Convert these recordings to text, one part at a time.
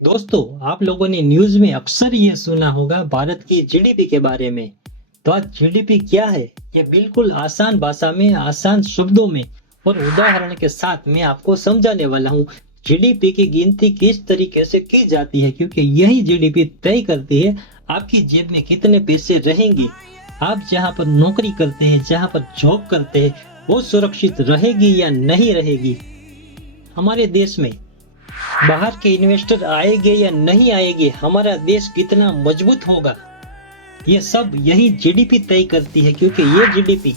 दोस्तों, आप लोगों ने न्यूज़ में अक्सर ये सुना होगा भारत की जीडीपी के बारे में। तो आज जीडीपी क्या है, ये बिल्कुल आसान भाषा में, आसान शब्दों में और उदाहरण के साथ मैं आपको समझाने वाला हूँ। जीडीपी की गिनती किस तरीके से की जाती है, क्योंकि यही जीडीपी तय करती है आपकी जेब में कितने पैसे रहेंगे। आप जहाँ पर नौकरी करते हैं, जहाँ पर जॉब करते हैं, वो सुरक्षित रहेगी या नहीं रहेगी। हमारे देश में बाहर के इन्वेस्टर आएंगे या नहीं आएंगे, हमारा देश कितना मजबूत होगा, ये सब यही जीडीपी तय करती है। क्योंकि ये जीडीपी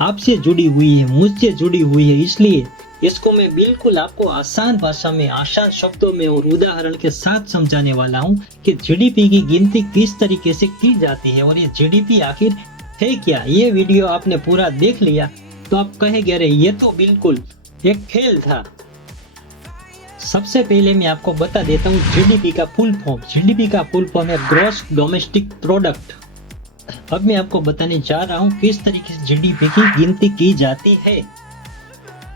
आपसे जुड़ी हुई है, मुझसे जुड़ी हुई है, इसलिए इसको मैं बिल्कुल आपको आसान भाषा में, आसान शब्दों में और उदाहरण के साथ समझाने वाला हूँ कि जीडीपी की गिनती किस तरीके से की जाती है और ये जीडीपी आखिर है क्या। ये वीडियो आपने पूरा देख लिया तो आप कहेंगे, अरे ये तो बिल्कुल एक खेल था। सबसे पहले मैं आपको बता देता हूँ जीडीपी का फुल फॉर्म। जीडीपी का फुल फॉर्म है ग्रॉस डोमेस्टिक प्रोडक्ट। अब मैं आपको बताने जा रहा हूँ किस तरीके से जीडीपी की गिनती की जाती है।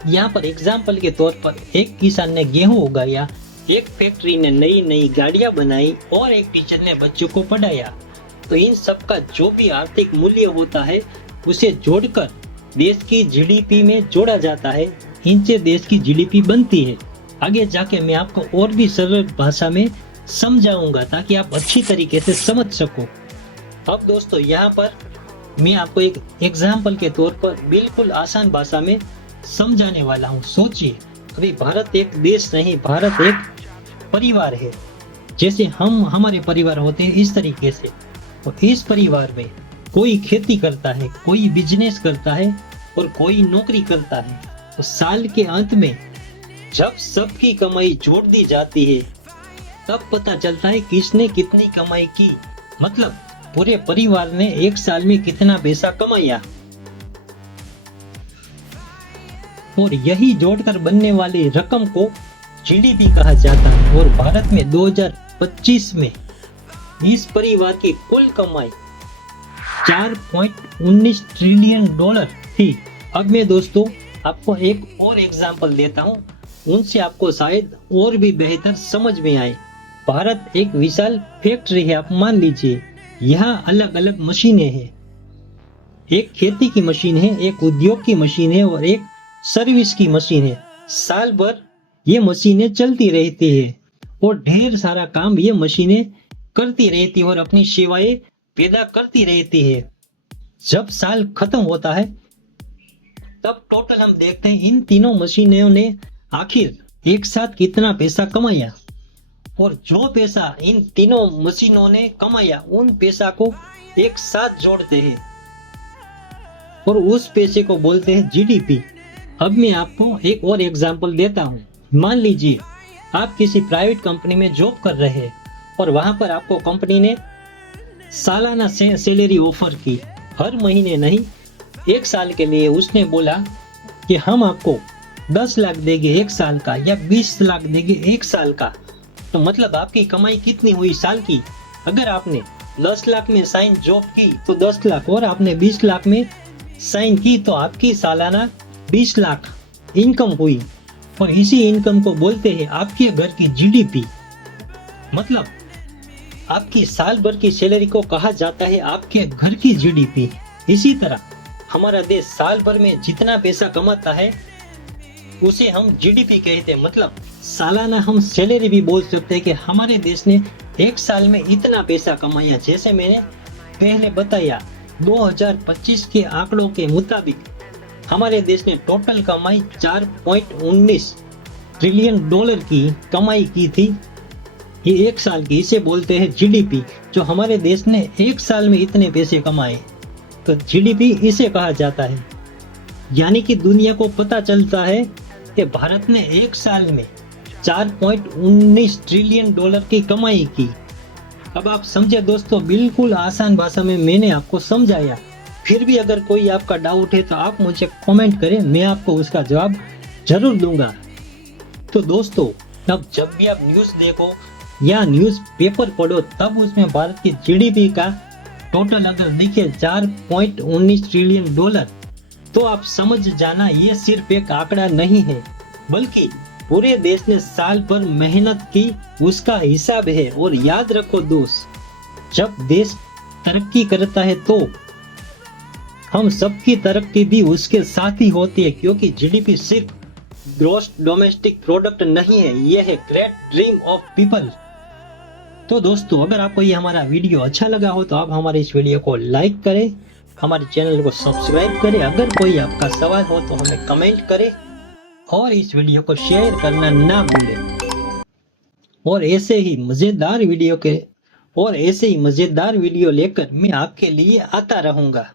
यहाँ पर एग्जाम्पल के तौर पर एक किसान ने गेहूं उगाया, एक फैक्ट्री ने नई नई गाड़ियां बनाई और एक टीचर ने बच्चों को पढ़ाया। तो इन सब का जो भी आर्थिक मूल्य होता है उसे जोड़कर देश की जीडीपी में जोड़ा जाता है। इनसे देश की जीडीपी बनती है। आगे जाके मैं आपको और भी सरल भाषा में समझाऊंगा ताकि आप अच्छी तरीके से समझ सको। अब दोस्तों, यहाँ पर मैं आपको एक एग्जाम्पल के तौर पर बिल्कुल आसान भाषा में समझाने वाला हूँ। सोचिए, अभी भारत एक देश नहीं, भारत एक परिवार है। जैसे हम हमारे परिवार होते हैं इस तरीके से, और इस परिवार में कोई खेती करता है, कोई बिजनेस करता है और कोई नौकरी करता है। तो साल के अंत में जब सबकी कमाई जोड़ दी जाती है तब पता चलता है किसने कितनी कमाई की। मतलब पूरे परिवार ने एक साल में कितना पैसा कमाया, और यही जोड़कर बनने वाली रकम को जीडीपी कहा जाता है। और भारत में 2025 में इस परिवार की कुल कमाई 4.19 ट्रिलियन डॉलर थी। अब मैं दोस्तों आपको एक और एग्जांपल देता हूँ, उनसे आपको शायद और भी बेहतर समझ में आए। भारत एक विशाल फैक्ट्री है। आप मान लीजिए यहाँ अलग अलग मशीनें हैं। एक खेती की मशीन है, एक उद्योग की मशीन है और एक सर्विस की मशीन है। साल भर ये मशीनें चलती रहती है और ढेर सारा काम ये मशीनें करती रहती है और अपनी सेवाएं पैदा करती रहती है। जब साल खत्म होता है तब टोटल हम देखते हैं इन तीनों मशीनों ने आखिर एक साथ कितना पैसा कमाया, और जो पैसा इन तीनों मशीनों ने कमाया उन पैसा को एक साथ जोड़ते हैं और उस पैसे को बोलते हैं जीडीपी। अब मैं आपको एक और एग्जांपल देता हूँ। मान लीजिए आप किसी प्राइवेट कंपनी में जॉब कर रहे हैं और वहां पर आपको कंपनी ने सालाना सैलरी ऑफर की। हर महीने नहीं, एक साल के लिए उसने बोला कि हम आपको 10 लाख देंगे एक साल का या 20 लाख देंगे एक साल का। तो मतलब आपकी कमाई कितनी हुई साल की? अगर आपने 10 लाख में साइन जॉब की तो 10 लाख, और आपने 20 लाख में साइन की तो आपकी सालाना 20 लाख इनकम हुई। और इसी इनकम को बोलते हैं आपके घर की जीडीपी। मतलब आपकी साल भर की सैलरी को कहा जाता है आपके घर की जीडीपी। इसी तरह हमारा देश साल भर में जितना पैसा कमाता है उसे हम जीडीपी कहते हैं। मतलब सालाना हम सैलरी भी बोल सकते हैं कि हमारे देश ने एक साल में इतना पैसा कमाया। जैसे मैंने पहले बताया, 2025 के आंकड़ों के मुताबिक हमारे देश ने टोटल कमाई 4.19 ट्रिलियन डॉलर की कमाई की थी। ये एक साल की, इसे बोलते हैं जीडीपी। जो हमारे देश ने एक साल में इतने पैसे कमाए तो जीडीपी इसे कहा जाता है। यानी कि दुनिया को पता चलता है कि भारत ने एक साल में 4.19 ट्रिलियन डॉलर की कमाई की। अब आप समझे दोस्तों, बिल्कुल आसान भाषा में मैंने आपको समझाया। फिर भी अगर कोई आपका डाउट है तो आप मुझे कमेंट करें, मैं आपको उसका जवाब जरूर दूंगा। तो दोस्तों, अब जब भी आप न्यूज़ देखो या न्यूज़ पेपर पढ़ो तब उसमें भारत की जीडीपी का टोटल अगर दिखे 4.19 ट्रिलियन डॉलर, तो आप समझ जाना ये सिर्फ एक आंकड़ा नहीं है, बल्कि पूरे देश ने साल भर मेहनत की, उसका हिसाब है। और याद रखो दोस्त, जब देश तरक्की करता है तो हम सबकी तरक्की भी उसके साथ ही होती है, क्योंकि जीडीपी सिर्फ ग्रॉस डोमेस्टिक प्रोडक्ट नहीं है, यह है ग्रेट ड्रीम ऑफ पीपल। तो दोस्तों, अगर आपको ये हमारा वीडियो अच्छा लगा हो तो आप हमारे इस वीडियो को लाइक करें, हमारे चैनल को सब्सक्राइब करें। अगर कोई आपका सवाल हो तो हमें कमेंट करें और इस वीडियो को शेयर करना ना भूलें। और ऐसे ही मजेदार वीडियो लेकर मैं आपके लिए आता रहूंगा।